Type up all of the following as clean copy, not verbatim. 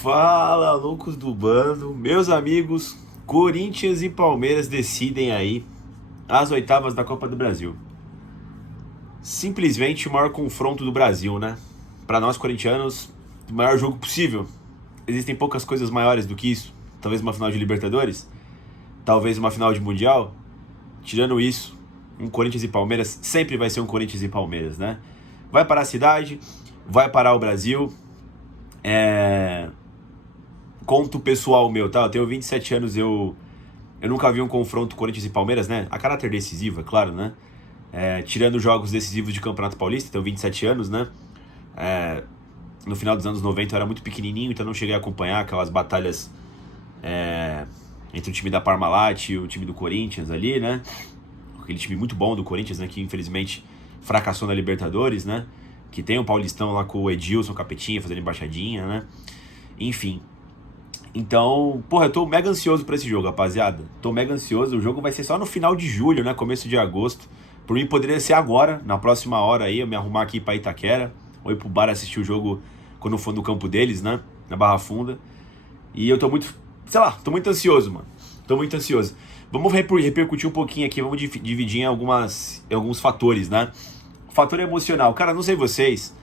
Fala, loucos do bando, meus amigos. Corinthians e Palmeiras decidem aí as oitavas da Copa do Brasil. Simplesmente o maior confronto do Brasil, né? Para nós corintianos, o maior jogo possível. Existem poucas coisas maiores do que isso. Talvez uma final de Libertadores, talvez uma final de Mundial. Tirando isso, um Corinthians e Palmeiras sempre vai ser um Corinthians e Palmeiras, né? Vai parar a cidade, vai parar o Brasil. Conto pessoal meu, tá? Eu tenho 27 anos, eu nunca vi um confronto Corinthians e Palmeiras, né? A caráter decisivo, é claro, né? Tirando jogos decisivos de Campeonato Paulista, tenho 27 anos, né? No final dos anos 90 eu era muito pequenininho, então não cheguei a acompanhar aquelas batalhas entre o time da Parmalat e o time do Corinthians ali, né? Aquele time muito bom do Corinthians, né? Que infelizmente fracassou na Libertadores, né? Que tem o Paulistão lá com o Edilson Capetinha fazendo embaixadinha, né? Enfim. Então, porra, eu tô mega ansioso pra esse jogo, rapaziada. Tô mega ansioso. O jogo vai ser só no final de julho, né? Começo de agosto. Por mim, poderia ser agora, na próxima hora aí, eu me arrumar aqui pra Itaquera, ou ir pro bar assistir o jogo quando for no campo deles, né? Na Barra Funda. E eu tô muito, sei lá, tô muito ansioso, mano. Tô muito ansioso. Vamos repercutir um pouquinho aqui, vamos dividir em alguns fatores, né? Fator emocional. Cara, não sei vocês,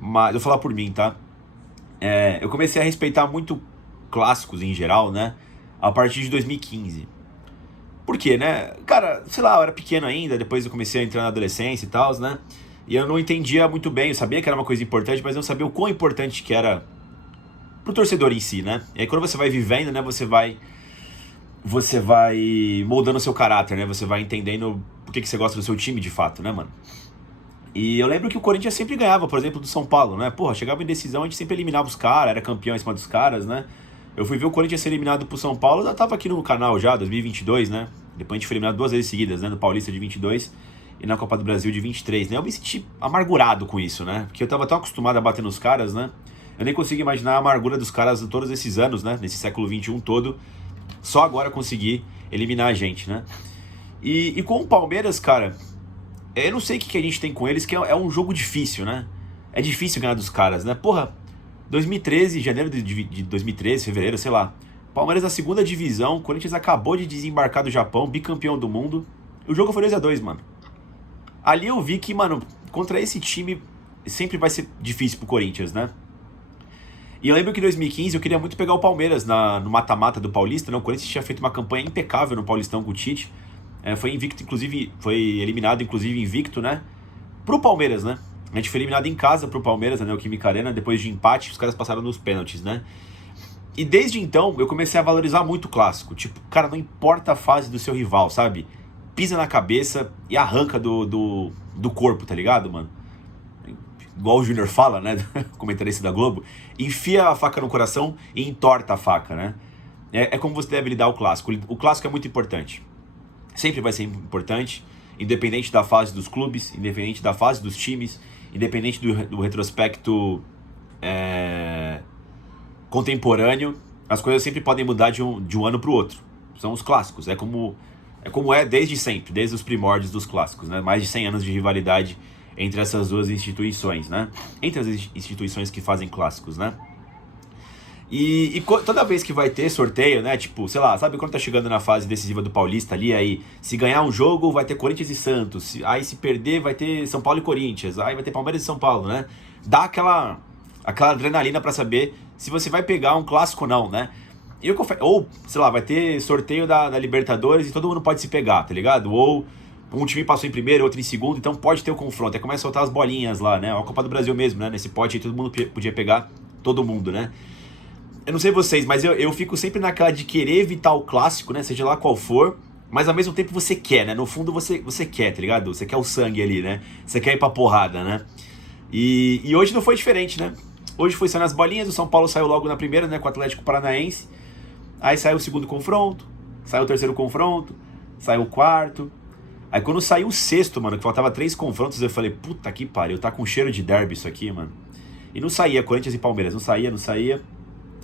mas eu vou falar por mim, tá? Eu comecei a respeitar muito clássicos em geral, né? A partir de 2015. Por quê, né? Cara, sei lá, eu era pequeno ainda, depois eu comecei a entrar na adolescência e tal, né? E eu não entendia muito bem, eu sabia que era uma coisa importante, mas não sabia o quão importante que era pro torcedor em si, né? E aí quando você vai vivendo, né, você vai moldando o seu caráter, né? Você vai entendendo por que você gosta do seu time de fato, né, mano? E eu lembro que o Corinthians sempre ganhava, por exemplo, do São Paulo, né? Porra, chegava em decisão, a gente sempre eliminava os caras, era campeão em cima dos caras, né? Eu fui ver o Corinthians ser eliminado pro São Paulo, eu tava aqui no canal já, 2022, né? Depois a gente foi eliminado 2 vezes seguidas, né? No Paulista de 22 e na Copa do Brasil de 23, né? Eu me senti amargurado com isso, né? Porque eu tava tão acostumado a bater nos caras, né? Eu nem consigo imaginar a amargura dos caras todos esses anos, né? Nesse século XXI todo, só agora conseguir eliminar a gente, né? E com o Palmeiras, cara, eu não sei o que a gente tem com eles, que é um jogo difícil, né? É difícil ganhar dos caras, né? Porra, 2013, janeiro de 2013, fevereiro, sei lá. Palmeiras na segunda divisão, Corinthians acabou de desembarcar do Japão, bicampeão do mundo. O jogo foi 2-2, mano. Ali eu vi que, mano, contra esse time sempre vai ser difícil pro Corinthians, né? E eu lembro que em 2015 eu queria muito pegar o Palmeiras no mata-mata do Paulista, né? O Corinthians tinha feito uma campanha impecável no Paulistão com o Tite. Foi invicto, inclusive, foi eliminado, inclusive, invicto, né? Pro Palmeiras, né? A gente foi eliminado em casa pro Palmeiras, né? O Neoquímica Arena, depois de empate, os caras passaram nos pênaltis, né? E desde então, eu comecei a valorizar muito o clássico. Tipo, cara, não importa a fase do seu rival, sabe? Pisa na cabeça e arranca do corpo, tá ligado, mano? Igual o Júnior fala, né? Comentarista da Globo. Enfia a faca no coração e entorta a faca, né? É como você deve lidar o clássico. O clássico é muito importante. Sempre vai ser importante, independente da fase dos clubes, independente da fase dos times, independente do retrospecto contemporâneo, as coisas sempre podem mudar de um ano para o outro. São os clássicos, é como é desde sempre, desde os primórdios dos clássicos, né? Mais de 100 anos de rivalidade entre essas duas instituições, né? Entre as instituições que fazem clássicos, né? E toda vez que vai ter sorteio, né? Tipo, sei lá, sabe quando tá chegando na fase decisiva do Paulista ali, aí se ganhar um jogo vai ter Corinthians e Santos, aí se perder vai ter São Paulo e Corinthians, aí vai ter Palmeiras e São Paulo, né? Dá aquela adrenalina pra saber se você vai pegar um clássico ou não, né? Ou, sei lá, vai ter sorteio da Libertadores e todo mundo pode se pegar, tá ligado? Ou um time passou em primeiro, outro em segundo, então pode ter o confronto. Aí começa a soltar as bolinhas lá, né? A Copa do Brasil mesmo, né? Nesse pote aí todo mundo podia pegar todo mundo, né? Eu não sei vocês, mas eu fico sempre naquela de querer evitar o clássico, né? Seja lá qual for, mas ao mesmo tempo você quer, né? No fundo você quer, tá ligado? Você quer o sangue ali, né? Você quer ir pra porrada, né? E hoje não foi diferente, né? Hoje foi só nas bolinhas, o São Paulo saiu logo na primeira, né? Com o Atlético Paranaense. Aí saiu o segundo confronto, saiu o terceiro confronto, saiu o quarto. Aí quando saiu o sexto, mano, que faltava 3 confrontos, eu falei, puta que pariu, tá com cheiro de derby isso aqui, mano. E não saía, Corinthians e Palmeiras, não saía.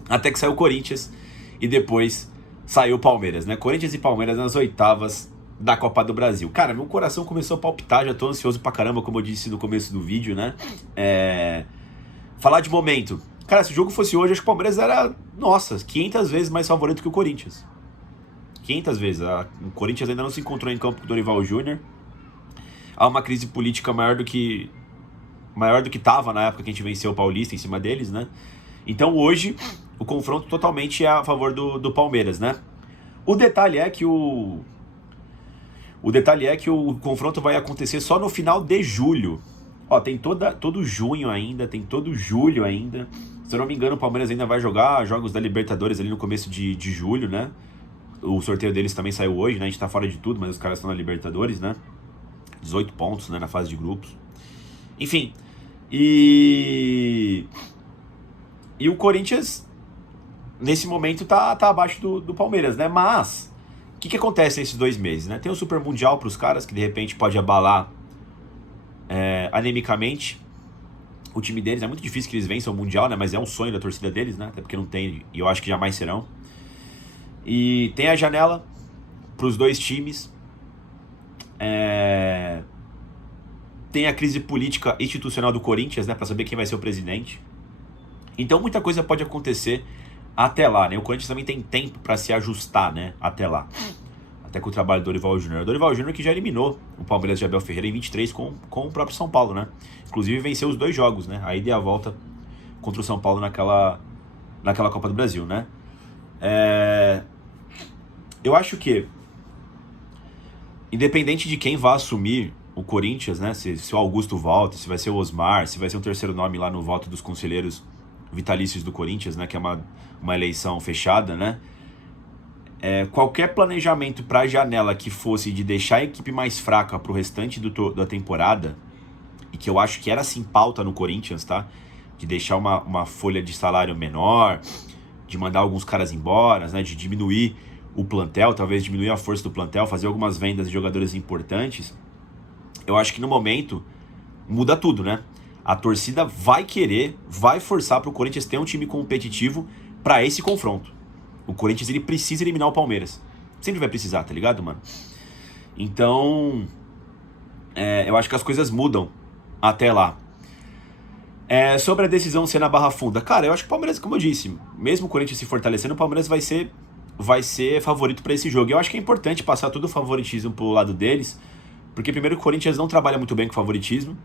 Até que saiu o Corinthians e depois saiu o Palmeiras, né? Corinthians e Palmeiras nas oitavas da Copa do Brasil. Cara, meu coração começou a palpitar, já tô ansioso pra caramba, como eu disse no começo do vídeo, né? Falar de momento. Cara, se o jogo fosse hoje, acho que o Palmeiras era, nossa, 500 vezes mais favorito que o Corinthians. 500 vezes. O Corinthians ainda não se encontrou em campo com o Dorival Júnior. Há uma crise política maior do que estava na época que a gente venceu o Paulista em cima deles, né? Então hoje o confronto totalmente é a favor do Palmeiras, né? O detalhe é que o confronto vai acontecer só no final de julho. Ó, tem todo junho ainda, tem todo julho ainda. Se eu não me engano, o Palmeiras ainda vai jogar jogos da Libertadores ali no começo de julho, né? O sorteio deles também saiu hoje, né? A gente tá fora de tudo, mas os caras estão na Libertadores, né? 18 pontos, né? Na fase de grupos. Enfim. E o Corinthians, nesse momento, tá abaixo do Palmeiras, né? Mas, o que acontece nesses 2 meses, né? Tem o Super Mundial pros caras, que de repente pode abalar anemicamente o time deles. É muito difícil que eles vençam o Mundial, né? Mas é um sonho da torcida deles, né? Até porque não tem, e eu acho que jamais serão. E tem a janela pros 2 times. Tem a crise política institucional do Corinthians, né? Pra saber quem vai ser o presidente. Então muita coisa pode acontecer até lá, né? O Corinthians também tem tempo pra se ajustar, né? Até lá. Até com o trabalho do Dorival Júnior. O Dorival Júnior que já eliminou o Palmeiras de Abel Ferreira em 23 com o próprio São Paulo, né? Inclusive venceu os 2 jogos, né? A ida e a volta contra o São Paulo naquela Copa do Brasil, né? Eu acho que, independente de quem vá assumir o Corinthians, né? Se o Augusto volta, se vai ser o Osmar, se vai ser um terceiro nome lá no voto dos conselheiros vitalícios do Corinthians, né? Que é uma eleição fechada, né? Qualquer planejamento para a janela que fosse de deixar a equipe mais fraca para o restante da temporada, e que eu acho que era assim pauta no Corinthians, tá? De deixar uma folha de salário menor, de mandar alguns caras embora, né? De diminuir o plantel, talvez diminuir a força do plantel, fazer algumas vendas de jogadores importantes. Eu acho que no momento muda tudo, né? A torcida vai forçar para o Corinthians ter um time competitivo para esse confronto. O Corinthians, ele precisa eliminar o Palmeiras. Sempre vai precisar, tá ligado, mano? Então, eu acho que as coisas mudam até lá. Sobre a decisão ser na Barra Funda. Cara, eu acho que o Palmeiras, como eu disse, mesmo o Corinthians se fortalecendo, o Palmeiras vai ser favorito para esse jogo. Eu acho que é importante passar todo o favoritismo pro lado deles, porque primeiro o Corinthians não trabalha muito bem com favoritismo,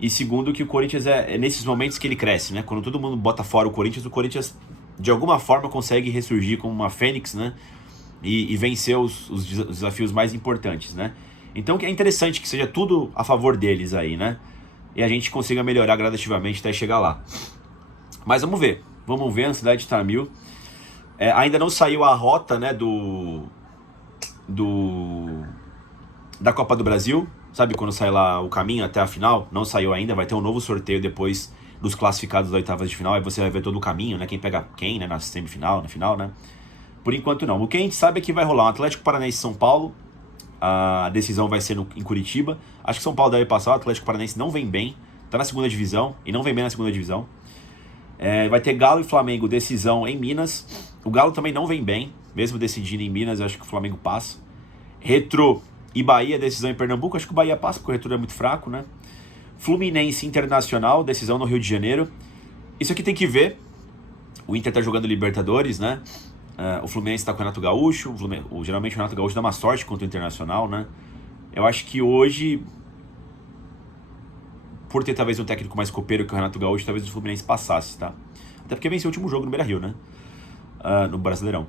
e segundo que o Corinthians é nesses momentos que ele cresce, né? Quando todo mundo bota fora o Corinthians de alguma forma consegue ressurgir como uma fênix, né? E vencer os desafios mais importantes, né? Então é interessante que seja tudo a favor deles aí, né? E a gente consiga melhorar gradativamente até chegar lá. Mas vamos ver, a ansiedade está a mil. Ainda não saiu a rota, né, da Copa do Brasil. Sabe quando sai lá o caminho até a final? Não saiu ainda, vai ter um novo sorteio depois dos classificados das oitavas de final, aí você vai ver todo o caminho, né? Quem pega quem, né? Na semifinal, na final, né? Por enquanto não. O que a gente sabe é que vai rolar um Atlético Paranaense e São Paulo. A decisão vai ser em Curitiba. Acho que São Paulo deve passar, o Atlético Paranaense não vem bem. Tá na segunda divisão e não vem bem na segunda divisão. Vai ter Galo e Flamengo, decisão em Minas. O Galo também não vem bem, mesmo decidindo em Minas, eu acho que o Flamengo passa. Retrô e Bahia, decisão em Pernambuco. Acho que o Bahia passa, porque o Retrô é muito fraco, né? Fluminense Internacional, decisão no Rio de Janeiro. Isso aqui tem que ver. O Inter tá jogando Libertadores, né? O Fluminense tá com o Renato Gaúcho. Geralmente o Renato Gaúcho dá uma sorte contra o Internacional, né? Eu acho que hoje, por ter talvez um técnico mais copeiro que o Renato Gaúcho, talvez o Fluminense passasse, tá? Até porque venceu o último jogo no Beira-Rio, né? No Brasileirão.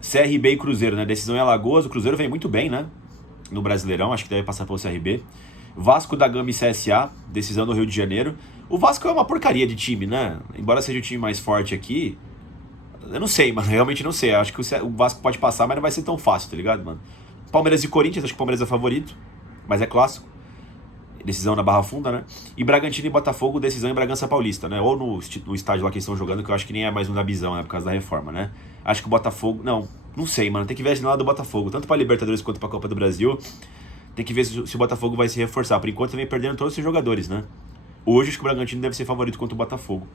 CRB e Cruzeiro, né? Decisão em Alagoas. O Cruzeiro vem muito bem, né? No Brasileirão, acho que deve passar pelo CRB. Vasco da Gama e CSA, decisão no Rio de Janeiro. O Vasco é uma porcaria de time, né? Embora seja o time mais forte aqui, eu não sei, mano, realmente não sei. Acho que o Vasco pode passar, mas não vai ser tão fácil, tá ligado, mano? Palmeiras e Corinthians, acho que o Palmeiras é favorito, mas é clássico. Decisão na Barra Funda, né? E Bragantino e Botafogo, decisão em Bragança Paulista, né? Ou no estádio lá que eles estão jogando, que eu acho que nem é mais um da Bizão, né? Por causa da reforma, né? Acho que o Botafogo... Não sei, mano. Tem que ver a janela do Botafogo. Tanto pra Libertadores quanto pra Copa do Brasil. Tem que ver se o Botafogo vai se reforçar. Por enquanto, vem perdendo todos os seus jogadores, né? Hoje, acho que o Bragantino deve ser favorito contra o Botafogo.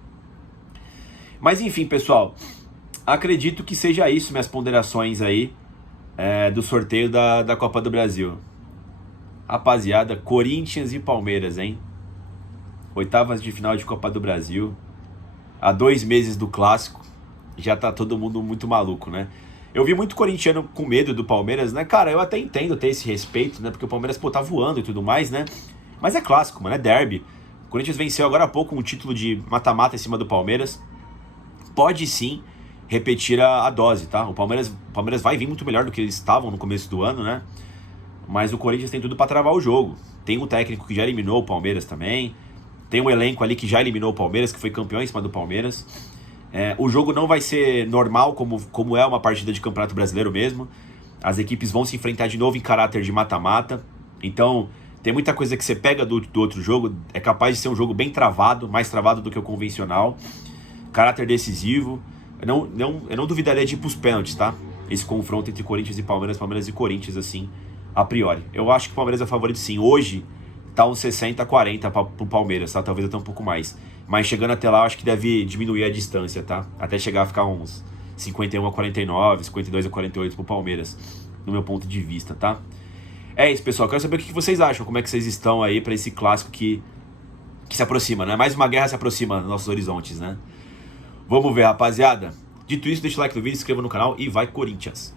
Mas, enfim, pessoal. Acredito que seja isso, minhas ponderações aí do sorteio da Copa do Brasil. Rapaziada, Corinthians e Palmeiras, hein? Oitavas de final de Copa do Brasil. a 2 meses do clássico, já tá todo mundo muito maluco, né? Eu vi muito corintiano com medo do Palmeiras, né? Cara, eu até entendo ter esse respeito, né? Porque o Palmeiras, pô, tá voando e tudo mais, né? Mas é clássico, mano, é derby. O Corinthians venceu agora há pouco um título de mata-mata em cima do Palmeiras. Pode sim repetir a dose, tá? O Palmeiras vai vir muito melhor do que eles estavam no começo do ano, né? Mas o Corinthians tem tudo pra travar o jogo. Tem um técnico que já eliminou o Palmeiras também. Tem um elenco ali que já eliminou o Palmeiras, que foi campeão em cima do Palmeiras. O jogo não vai ser normal, como é uma partida de Campeonato Brasileiro mesmo. As equipes vão se enfrentar de novo em caráter de mata-mata. Então, tem muita coisa que você pega do outro jogo. É capaz de ser um jogo bem travado, mais travado do que o convencional. Caráter decisivo. Eu não duvidaria de ir pros pênaltis, tá? Esse confronto entre Corinthians e Palmeiras, Palmeiras e Corinthians, assim, a priori. Eu acho que o Palmeiras é favorito sim. Hoje tá uns 60-40 pro Palmeiras, tá? Talvez até um pouco mais. Mas chegando até lá, eu acho que deve diminuir a distância, tá? Até chegar a ficar uns 51-49, 52-48 pro Palmeiras, no meu ponto de vista, tá? É isso, pessoal. Quero saber o que vocês acham, como é que vocês estão aí pra esse clássico que se aproxima, né? Mais uma guerra se aproxima nos nossos horizontes, né? Vamos ver, rapaziada. Dito isso, deixa o like no vídeo, se inscreva no canal e vai Corinthians!